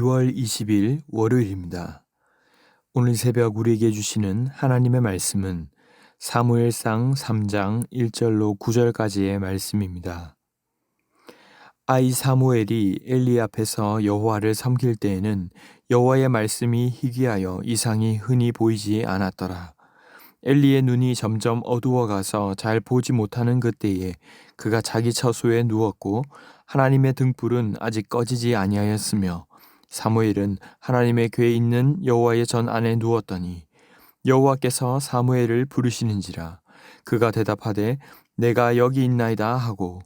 2월 20일 월요일입니다. 오늘 새벽 우리에게 주시는 하나님의 말씀은 사무엘상 3장 1절로 9절까지의 말씀입니다. 아이 사무엘이 엘리 앞에서 여호와를 섬길 때에는 여호와의 말씀이 희귀하여 이상이 흔히 보이지 않았더라. 엘리의 눈이 점점 어두워가서 잘 보지 못하는 그때에 그가 자기 처소에 누웠고 하나님의 등불은 아직 꺼지지 아니하였으며 사무엘은 하나님의 궤에 있는 여호와의 전 안에 누웠더니 여호와께서 사무엘을 부르시는지라. 그가 대답하되 내가 여기 있나이다 하고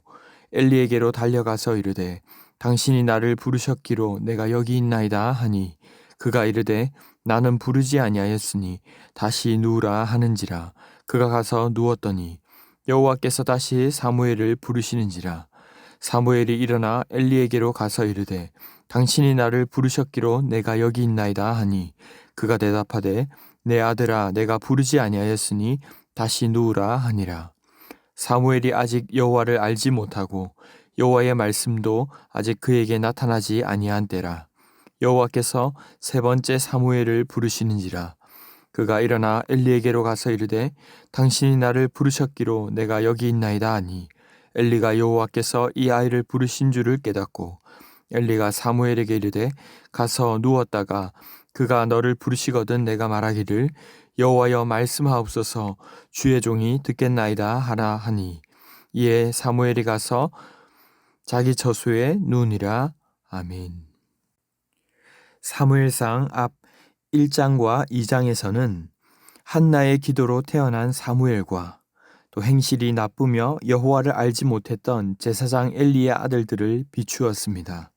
엘리에게로 달려가서 이르되 당신이 나를 부르셨기로 내가 여기 있나이다 하니 그가 이르되 나는 부르지 아니하였으니 다시 누우라 하는지라. 그가 가서 누웠더니 여호와께서 다시 사무엘을 부르시는지라. 사무엘이 일어나 엘리에게로 가서 이르되 당신이 나를 부르셨기로 내가 여기 있나이다 하니 그가 대답하되 내 아들아 내가 부르지 아니하였으니 다시 누우라 하니라. 사무엘이 아직 여호와를 알지 못하고 여호와의 말씀도 아직 그에게 나타나지 아니한 때라. 여호와께서 세 번째 사무엘을 부르시는지라. 그가 일어나 엘리에게로 가서 이르되 당신이 나를 부르셨기로 내가 여기 있나이다 하니 엘리가 여호와께서 이 아이를 부르신 줄을 깨닫고 엘리가 사무엘에게 이르되 가서 누웠다가 그가 너를 부르시거든 내가 말하기를 여호와여 말씀하옵소서 주의 종이 듣겠나이다 하라 하니 이에 사무엘이 가서 자기 처소에 누우니라. 아멘. 사무엘상 앞 1장과 2장에서는 한나의 기도로 태어난 사무엘과 또 행실이 나쁘며 여호와를 알지 못했던 제사장 엘리의 아들들을 비추었습니다.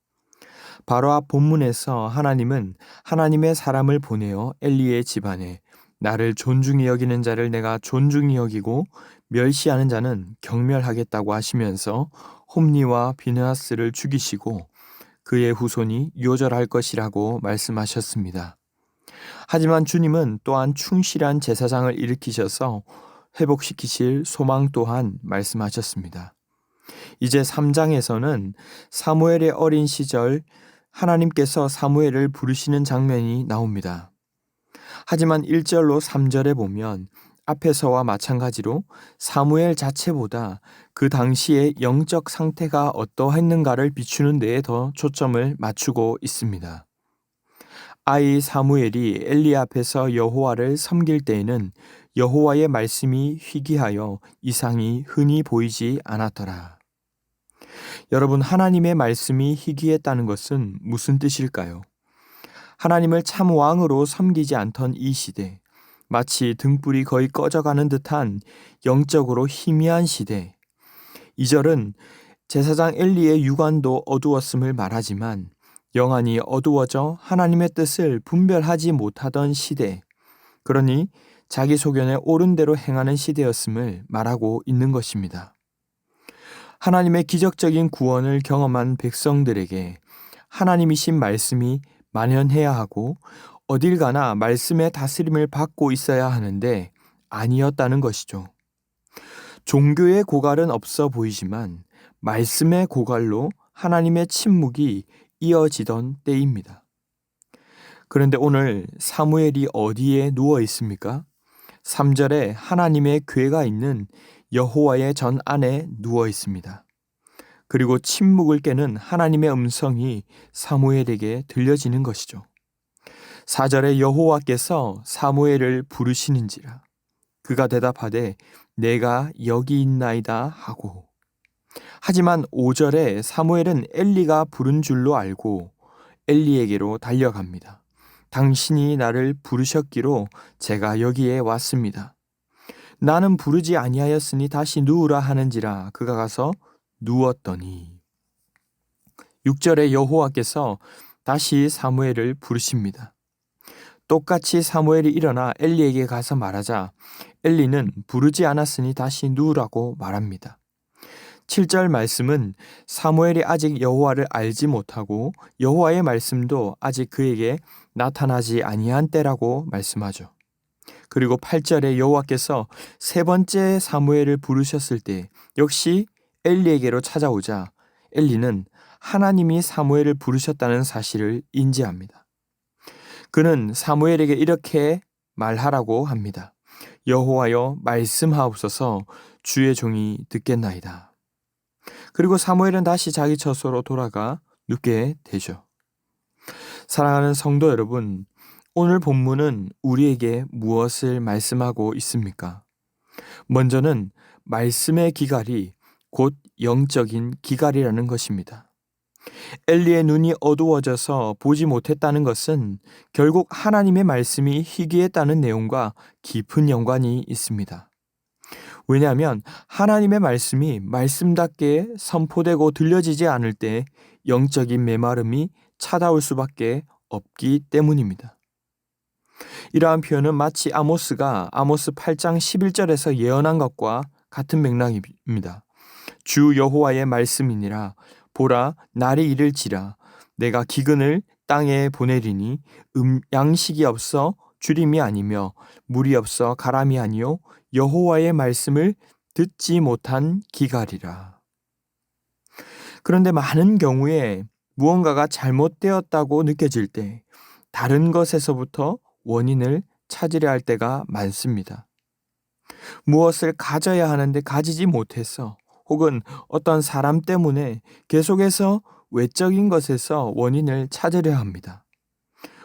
바로 앞 본문에서 하나님은 하나님의 사람을 보내어 엘리의 집안에 나를 존중히 여기는 자를 내가 존중히 여기고 멸시하는 자는 경멸하겠다고 하시면서 홈니와 비느하스를 죽이시고 그의 후손이 요절할 것이라고 말씀하셨습니다. 하지만 주님은 또한 충실한 제사장을 일으키셔서 회복시키실 소망 또한 말씀하셨습니다. 이제 3장에서는 사무엘의 어린 시절 하나님께서 사무엘을 부르시는 장면이 나옵니다. 하지만 1절로 3절에 보면 앞에서와 마찬가지로 사무엘 자체보다 그 당시의 영적 상태가 어떠했는가를 비추는 데에 더 초점을 맞추고 있습니다. 아이 사무엘이 엘리 앞에서 여호와를 섬길 때에는 여호와의 말씀이 희귀하여 이상이 흔히 보이지 않았더라. 여러분, 하나님의 말씀이 희귀했다는 것은 무슨 뜻일까요? 하나님을 참 왕으로 섬기지 않던 이 시대, 마치 등불이 거의 꺼져가는 듯한 영적으로 희미한 시대. 2절은 제사장 엘리의 육안도 어두웠음을 말하지만 영안이 어두워져 하나님의 뜻을 분별하지 못하던 시대, 그러니 자기 소견에 옳은 대로 행하는 시대였음을 말하고 있는 것입니다. 하나님의 기적적인 구원을 경험한 백성들에게 하나님이신 말씀이 만연해야 하고 어딜 가나 말씀의 다스림을 받고 있어야 하는데 아니었다는 것이죠. 종교의 고갈은 없어 보이지만 말씀의 고갈로 하나님의 침묵이 이어지던 때입니다. 그런데 오늘 사무엘이 어디에 누워 있습니까? 3절에 하나님의 궤가 있는 여호와의 전 안에 누워 있습니다. 그리고 침묵을 깨는 하나님의 음성이 사무엘에게 들려지는 것이죠. 4절에 여호와께서 사무엘을 부르시는지라. 그가 대답하되 내가 여기 있나이다 하고. 하지만 5절에 사무엘은 엘리가 부른 줄로 알고 엘리에게로 달려갑니다. 당신이 나를 부르셨기로 제가 여기에 왔습니다. 나는 부르지 아니하였으니 다시 누우라 하는지라. 그가 가서 누웠더니. 6절에 여호와께서 다시 사무엘을 부르십니다. 똑같이 사무엘이 일어나 엘리에게 가서 말하자 엘리는 부르지 않았으니 다시 누우라고 말합니다. 7절 말씀은 사무엘이 아직 여호와를 알지 못하고 여호와의 말씀도 아직 그에게 나타나지 아니한 때라고 말씀하죠. 그리고 8절에 여호와께서 세 번째 사무엘을 부르셨을 때 역시 엘리에게로 찾아오자 엘리는 하나님이 사무엘을 부르셨다는 사실을 인지합니다. 그는 사무엘에게 이렇게 말하라고 합니다. 여호와여 말씀하옵소서, 주의 종이 듣겠나이다. 그리고 사무엘은 다시 자기 처소로 돌아가 눕게 되죠. 사랑하는 성도 여러분, 오늘 본문은 우리에게 무엇을 말씀하고 있습니까? 먼저는 말씀의 기갈이 곧 영적인 기갈이라는 것입니다. 엘리의 눈이 어두워져서 보지 못했다는 것은 결국 하나님의 말씀이 희귀했다는 내용과 깊은 연관이 있습니다. 왜냐하면 하나님의 말씀이 말씀답게 선포되고 들려지지 않을 때 영적인 메마름이 찾아올 수밖에 없기 때문입니다. 이러한 표현은 마치 아모스가 아모스 8장 11절에서 예언한 것과 같은 맥락입니다. 주 여호와의 말씀이니라. 보라, 날이 이를지라. 내가 기근을 땅에 보내리니 양식이 없어 주림이 아니며 물이 없어 가람이 아니요 여호와의 말씀을 듣지 못한 기갈이라. 그런데 많은 경우에 무언가가 잘못되었다고 느껴질 때 다른 것에서부터 원인을 찾으려 할 때가 많습니다. 무엇을 가져야 하는데 가지지 못해서 혹은 어떤 사람 때문에 계속해서 외적인 것에서 원인을 찾으려 합니다.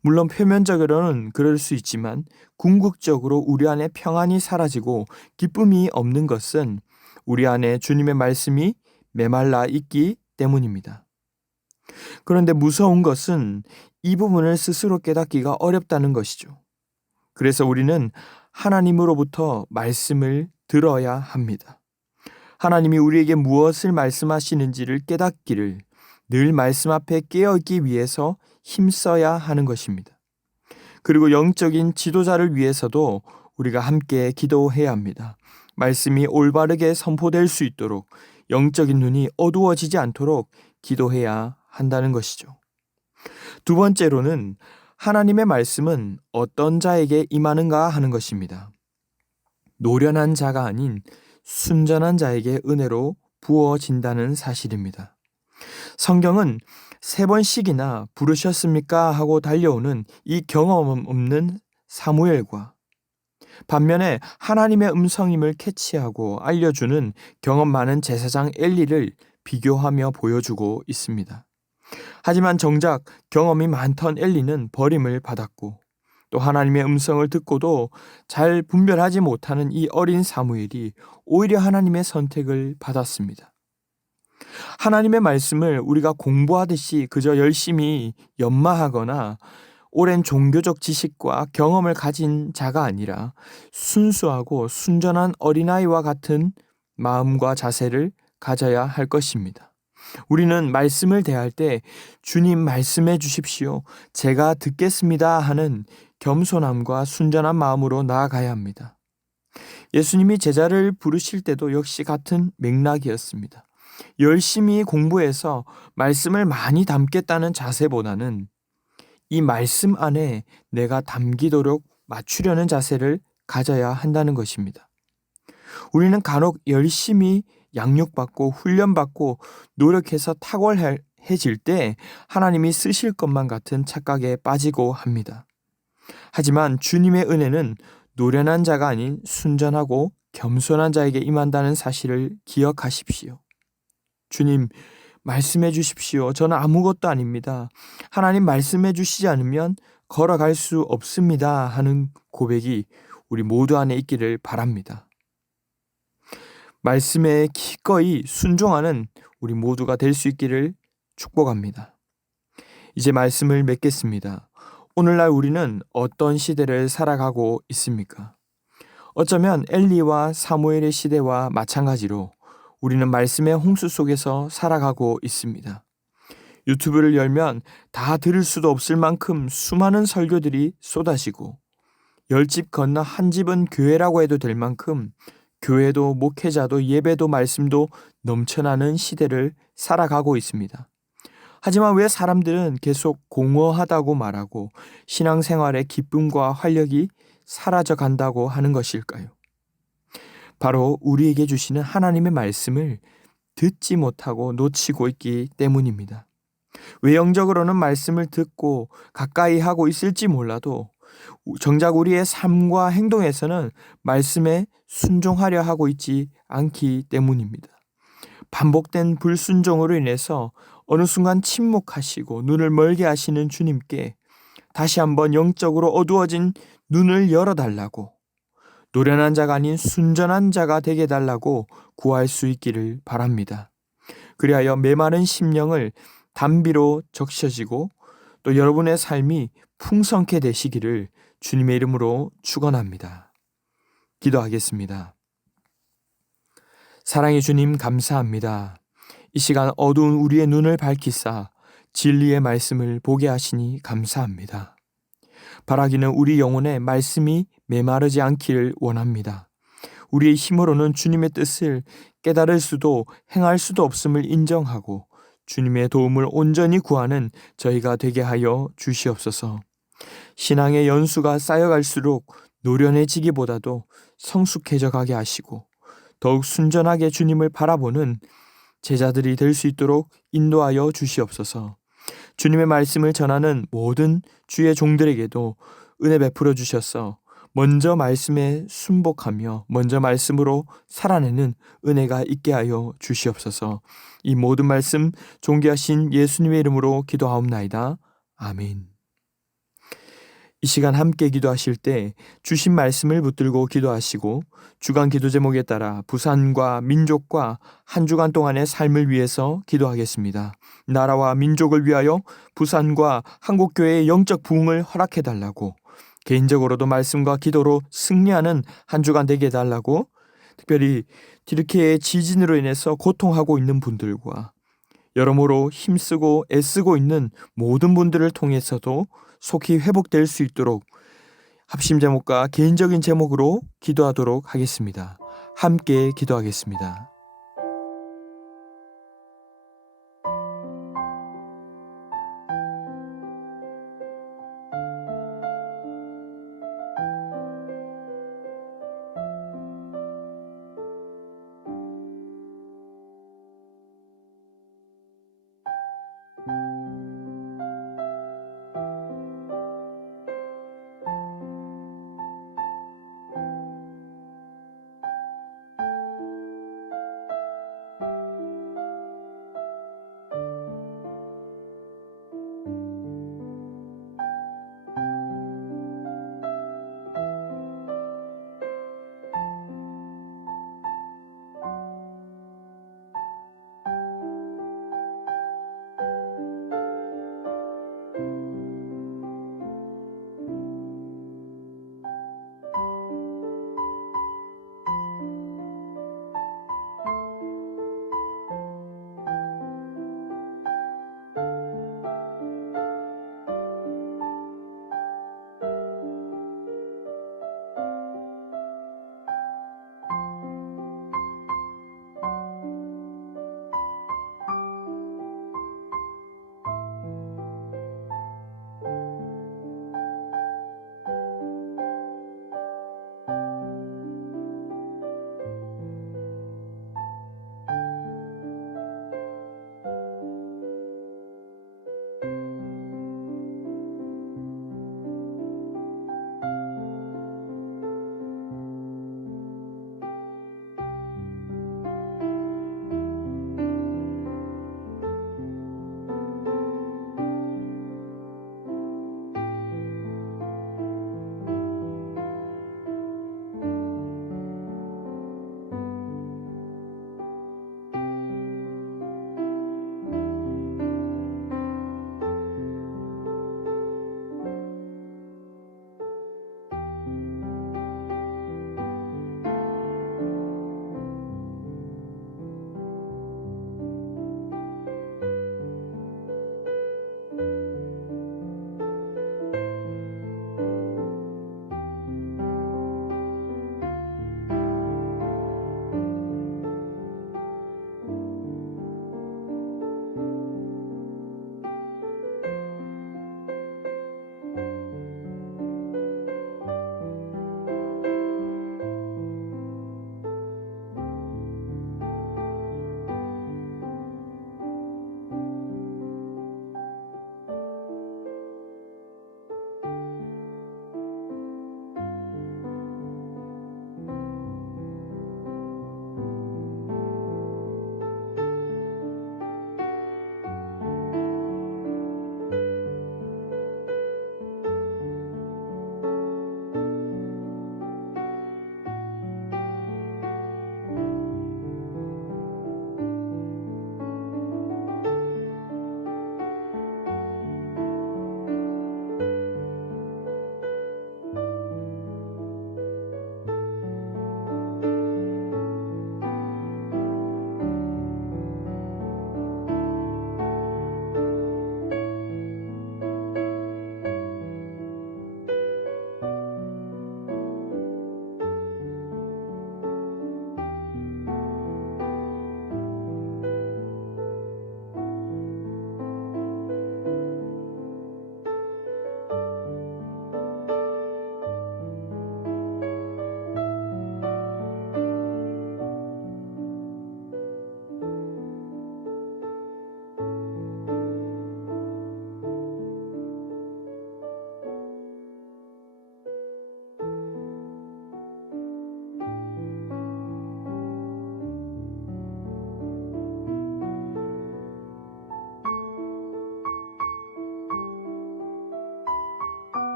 물론 표면적으로는 그럴 수 있지만 궁극적으로 우리 안에 평안이 사라지고 기쁨이 없는 것은 우리 안에 주님의 말씀이 메말라 있기 때문입니다. 그런데 무서운 것은 이 부분을 스스로 깨닫기가 어렵다는 것이죠. 그래서 우리는 하나님으로부터 말씀을 들어야 합니다. 하나님이 우리에게 무엇을 말씀하시는지를 깨닫기를 늘 말씀 앞에 깨어있기 위해서 힘써야 하는 것입니다. 그리고 영적인 지도자를 위해서도 우리가 함께 기도해야 합니다. 말씀이 올바르게 선포될 수 있도록 영적인 눈이 어두워지지 않도록 기도해야 한다는 것이죠. 두 번째로는 하나님의 말씀은 어떤 자에게 임하는가 하는 것입니다. 노련한 자가 아닌 순전한 자에게 은혜로 부어진다는 사실입니다. 성경은 3번씩이나 부르셨습니까? 하고 달려오는 이 경험 없는 사무엘과 반면에 하나님의 음성임을 캐치하고 알려주는 경험 많은 제사장 엘리를 비교하며 보여주고 있습니다. 하지만 정작 경험이 많던 엘리는 버림을 받았고 또 하나님의 음성을 듣고도 잘 분별하지 못하는 이 어린 사무엘이 오히려 하나님의 선택을 받았습니다. 하나님의 말씀을 우리가 공부하듯이 그저 열심히 연마하거나 오랜 종교적 지식과 경험을 가진 자가 아니라 순수하고 순전한 어린아이와 같은 마음과 자세를 가져야 할 것입니다. 우리는 말씀을 대할 때 주님 말씀해 주십시오. 제가 듣겠습니다 하는 겸손함과 순전한 마음으로 나아가야 합니다. 예수님이 제자를 부르실 때도 역시 같은 맥락이었습니다. 열심히 공부해서 말씀을 많이 담겠다는 자세보다는 이 말씀 안에 내가 담기도록 맞추려는 자세를 가져야 한다는 것입니다. 우리는 간혹 열심히 양육받고 훈련받고 노력해서 탁월해질 때 하나님이 쓰실 것만 같은 착각에 빠지고 합니다. 하지만 주님의 은혜는 노련한 자가 아닌 순전하고 겸손한 자에게 임한다는 사실을 기억하십시오. 주님, 말씀해 주십시오. 저는 아무것도 아닙니다. 하나님 말씀해 주시지 않으면 걸어갈 수 없습니다 하는 고백이 우리 모두 안에 있기를 바랍니다. 말씀에 기꺼이 순종하는 우리 모두가 될 수 있기를 축복합니다. 이제 말씀을 맺겠습니다. 오늘날 우리는 어떤 시대를 살아가고 있습니까? 어쩌면 엘리와 사무엘의 시대와 마찬가지로 우리는 말씀의 홍수 속에서 살아가고 있습니다. 유튜브를 열면 다 들을 수도 없을 만큼 수많은 설교들이 쏟아지고 10집 건너 한 집은 교회라고 해도 될 만큼 교회도 목회자도 예배도 말씀도 넘쳐나는 시대를 살아가고 있습니다. 하지만 왜 사람들은 계속 공허하다고 말하고 신앙생활의 기쁨과 활력이 사라져 간다고 하는 것일까요? 바로 우리에게 주시는 하나님의 말씀을 듣지 못하고 놓치고 있기 때문입니다. 외형적으로는 말씀을 듣고 가까이 하고 있을지 몰라도 정작 우리의 삶과 행동에서는 말씀에 순종하려 하고 있지 않기 때문입니다. 반복된 불순종으로 인해서 어느 순간 침묵하시고 눈을 멀게 하시는 주님께 다시 한번 영적으로 어두워진 눈을 열어달라고, 노련한 자가 아닌 순전한 자가 되게 해달라고 구할 수 있기를 바랍니다. 그리하여 메마른 심령을 담비로 적셔지고 또 여러분의 삶이 풍성케 되시기를 주님의 이름으로 축원합니다. 기도하겠습니다. 사랑의 주님, 감사합니다. 이 시간 어두운 우리의 눈을 밝히사 진리의 말씀을 보게 하시니 감사합니다. 바라기는 우리 영혼에 말씀이 메마르지 않기를 원합니다. 우리의 힘으로는 주님의 뜻을 깨달을 수도 행할 수도 없음을 인정하고 주님의 도움을 온전히 구하는 저희가 되게 하여 주시옵소서. 신앙의 연수가 쌓여갈수록 노련해지기보다도 성숙해져 가게 하시고 더욱 순전하게 주님을 바라보는 제자들이 될 수 있도록 인도하여 주시옵소서. 주님의 말씀을 전하는 모든 주의 종들에게도 은혜 베풀어 주셔서 먼저 말씀에 순복하며 먼저 말씀으로 살아내는 은혜가 있게 하여 주시옵소서. 이 모든 말씀 존귀하신 예수님의 이름으로 기도하옵나이다. 아멘. 이 시간 함께 기도하실 때 주신 말씀을 붙들고 기도하시고 주간 기도 제목에 따라 부산과 민족과 한 주간 동안의 삶을 위해서 기도하겠습니다. 나라와 민족을 위하여 부산과 한국교회의 영적 부흥을 허락해달라고, 개인적으로도 말씀과 기도로 승리하는 한 주간 되게 해달라고, 특별히 튀르키예의 지진으로 인해서 고통하고 있는 분들과 여러모로 힘쓰고 애쓰고 있는 모든 분들을 통해서도 속히 회복될 수 있도록 합심 제목과 개인적인 제목으로 기도하도록 하겠습니다. 함께 기도하겠습니다.